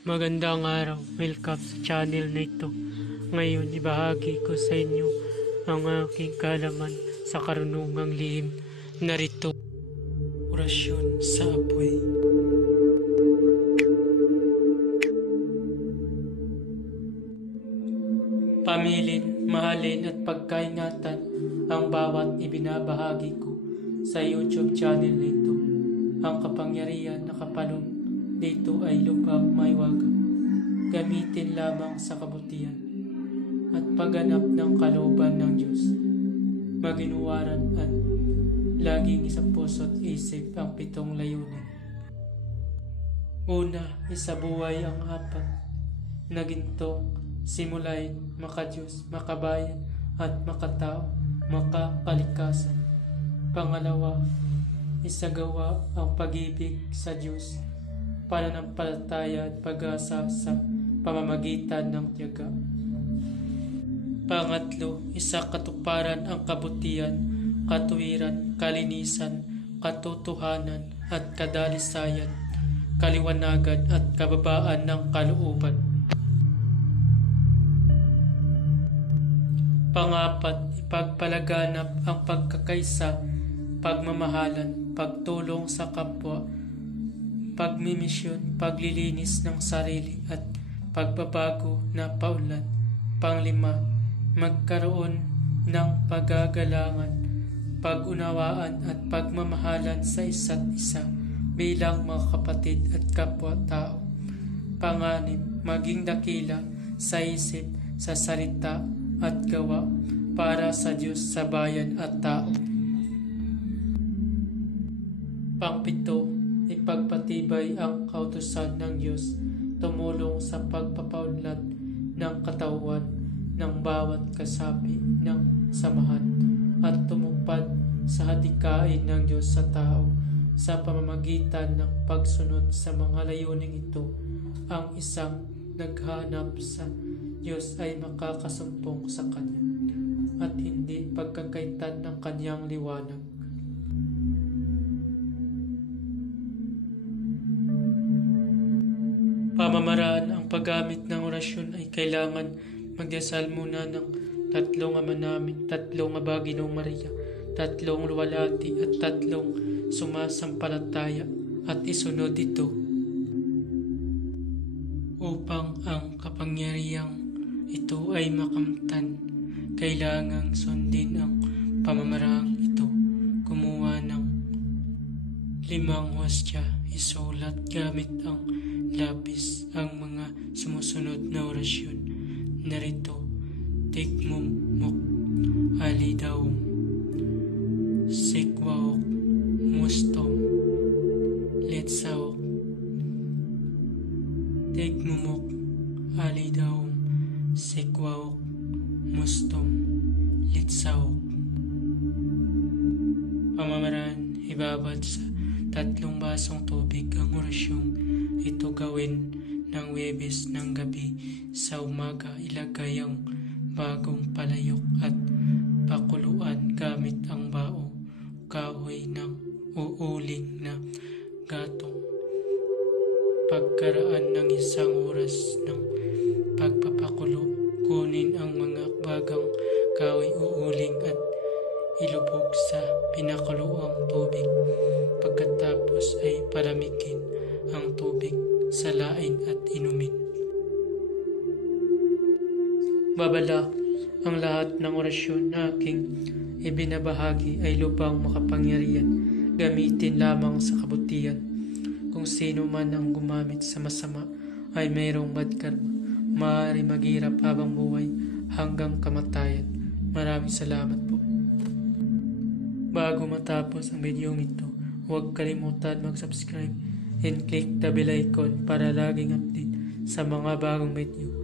Magandang araw, welcome sa channel na ito. Ngayon, ibahagi ko sa inyo ang aking kaalaman sa karunungang lihim. Narito, orasyon sa apoy. Pamilin, mahalin at pagkaingatan ang bawat ibinabahagi ko sa YouTube channel na ito. Ang kapangyarihan na kapaloob dito ay lubhang maiwaga. Gamitin lamang sa kabutihan at pagganap ng kalooban ng Diyos. Maginuwaran at laging sa puso't isip ang 7 layunin. Una, isabuhay ang apat na gintong simulain makadiyos, makabayan at makatao, makakalikasan. Pangalawa, isagawa ang pag-ibig sa Diyos, pananampalataya at pag-asa sa pamamagitan ng tiyaga. Pangatlo, isakatuparan ang kabutihan, katuwiran, kalinisan, katotohanan at kadalisayan, kaliwanagan at kababaan ng kalooban. Pangapat, ipagpalaganap ang pagkakaisa, pagmamahalan, pagtulong sa kapwa, pagmimisyon, paglilinis ng sarili at pagbabago na paunlad. Panglima, magkaroon ng pagagalangan, pag-unawaan at pagmamahalan sa isa't isa bilang mga kapatid at kapwa-tao. Panganim, maging dakila sa isip, sa salita at gawa para sa Diyos, sa bayan at tao. Pangpito, ipagpatibay ang kautusan ng Diyos, tumulong sa pagpapaunlad ng katawan ng bawat kasapi ng samahan at tumupad sa hadikain ng Diyos sa tao sa pamamagitan ng pagsunod sa mga layuning ito. Ang isang naghanap sa Diyos ay makakasumpong sa Kanya at hindi pagkakaitan ng Kanyang liwanag. Pamamaraan ang paggamit ng orasyon ay kailangan magdasal muna ng 3 Ama Namin, 3 Aba Ginoong Maria, 3 Luwalhati at 3 sumasampalataya at isunod ito upang ang kapangyarihang ito ay makamtan. Kailangang sundin ang pamamaraang ito. Kumuha ng 5 hostya, isulat gamit ang lapis ang mga sumusunod na orasyon. Narito, Tigmumok, Alidaum, Sikwaok, Mustom, Litsaok. Tigmumok, Alidaum, Sikwaok, Mustom, Litsaok. Pamamaraan, ibabad sa 3 basong tubig ang orasyong ito. Gawin ng Huwebes ng gabi. Sa umaga, ilagay ang bagong palayok at pakuluan gamit ang bao, kahoy ng uuling na gatong. Pagkaraan ng 1 oras ng pagpapakulo, kunin ang mga bagang kahoy uuling at ilubog sa pinakuluang tubig. Pagkatapos ay palamigin ang tubig sa lain at inumin. Babala, ang lahat ng orasyon na aking ibinabahagi ay lubhang makapangyarihan. Gamitin lamang sa kabutihan. Kung sino man ang gumamit sa masama ay mayroong bad karma. Maaari maghirap habang buhay hanggang kamatayan. Maraming salamat po. Bago matapos ang video ito, huwag kalimutan mag-subscribe and click the bell icon para laging update sa mga bagong video.